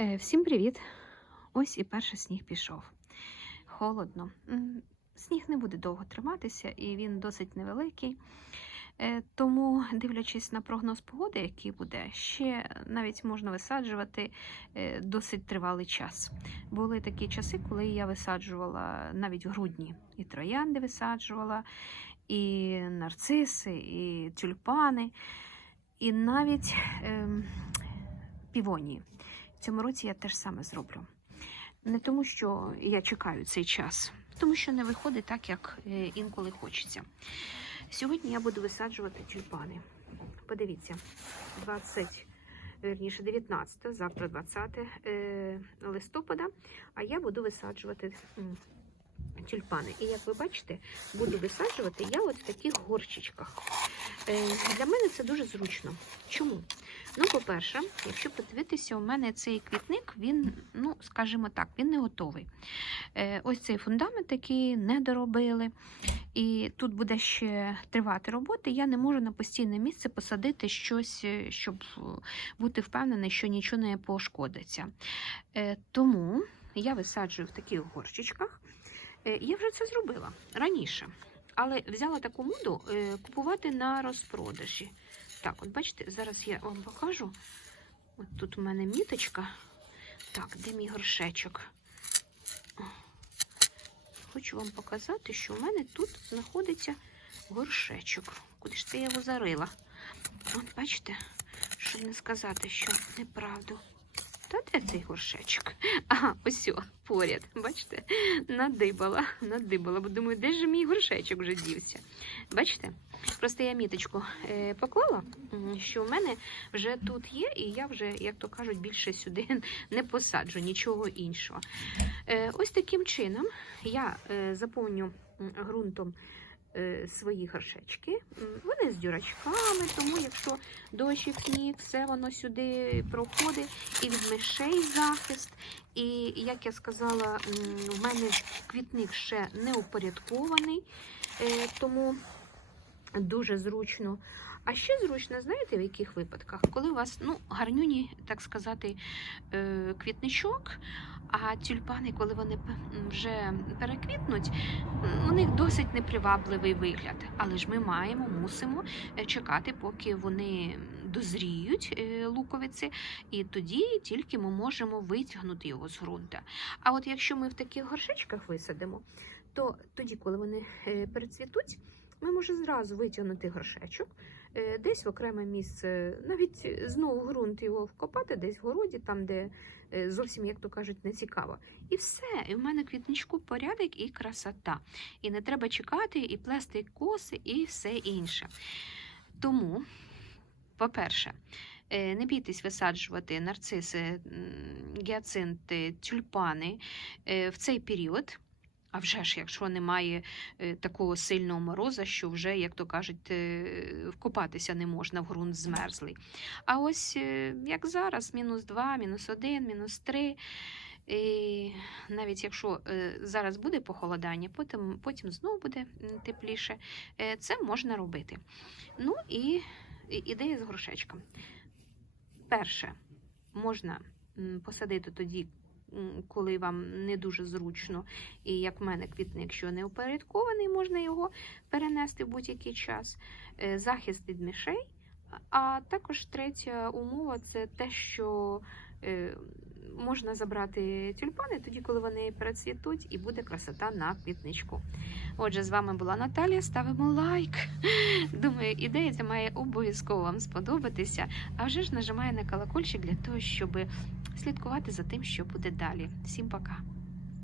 Е, Всім привіт! Ось і перший сніг пішов. Холодно. Сніг не буде довго триматися, і він досить невеликий. Е, Тому, дивлячись на прогноз погоди, який буде, ще навіть можна висаджувати е, досить тривалий час. Були такі часи, коли я висаджувала навіть грудні і троянди висаджувала, і нарциси, і тюльпани, і навіть ем, півонії. Цьому році я теж саме зроблю. Не тому, що я чекаю цей час, тому що не виходить так, як е, інколи хочеться. Сьогодні я буду висаджувати тюльпани. Подивіться, 20, верніше 19, завтра 20 е, листопада, а я буду висаджувати тюльпани. І як ви бачите, буду висаджувати я от в таких горщичках. Е, Для мене це дуже зручно. Чому? Ну, по-перше, якщо подивитися, у мене цей квітник, він, ну, скажімо так, він не готовий. Е, ось цей фундамент, який не доробили. І тут буде ще тривати роботи. Я не можу на постійне місце посадити щось, е, щоб е, бути впевнений, що нічого не пошкодиться. Тому я висаджую в таких горщичках. Я вже це зробила раніше. Але взяла таку моду купувати на розпродажі. Так, от бачите, зараз я вам покажу. От тут у мене міточка. Так, де мій горшечок? Хочу вам показати, що у мене тут знаходиться горшечок. Куди ж це я його зарила? От бачите, щоб не сказати, що неправду. Цей горшечок? Ага, ось о, поряд. Бачите? Надибала, надибала, бо думаю, де ж мій горшечок вже дівся. Бачите? Просто я міточку е, поклала, що в мене вже тут є, і я вже, як то кажуть, більше сюди не посаджу нічого іншого. Е, ось таким чином я е, заповню ґрунтом свої горшечки. Вони з дюрачками, тому якщо дощик, сніг, все воно сюди проходить, і від мишей захист. І як я сказала, в мене квітник ще не упорядкований, е, тому дуже зручно. А ще зручно, знаєте, в яких випадках? Коли у вас ну, гарнюні, так сказати, е, квітничок, а тюльпани, коли вони вже переквітнуть, у них досить непривабливий вигляд. Але ж ми маємо, мусимо е, чекати, поки вони дозріють е, луковиці, і тоді тільки ми можемо витягнути його з ґрунта. А от якщо ми в таких горшечках висадимо, то тоді, коли вони перецвітуть, ми можемо зразу витягнути горшечок, е, десь в окреме місце, навіть знову ґрунт його вкопати, десь в городі, там, де е, зовсім, як то кажуть, не цікаво. І все. І в мене квітничку порядок і красота. І не треба чекати, і плести коси, і все інше. Тому, по-перше, е, не бійтесь висаджувати нарциси, гіацинти, тюльпани в цей період. А вже ж, якщо немає е, такого сильного мороза, що вже, як то кажуть, е, вкопатися не можна в ґрунт змерзлий. А ось е, як зараз, мінус 2, мінус 1, мінус 3. І навіть якщо зараз буде похолодання, потім, потім знову буде тепліше, це можна робити. Ну і ідея з горшечком. Перше, можна посадити тоді, коли вам не дуже зручно, і як в мене квітник, що не упорядкований, можна його перенести в будь-який час. Е, Захист від мішей. А також третя умова це те, що е, можна забрати тюльпани тоді, коли вони перецвітуть, і буде красота на квітничку. Отже, з вами була Наталія. Ставимо лайк. Думаю, ідея ця має обов'язково вам сподобатися. А вже ж нажимаю на колокольчик для того, щоб слідкувати за тим, що буде далі. Всім пока!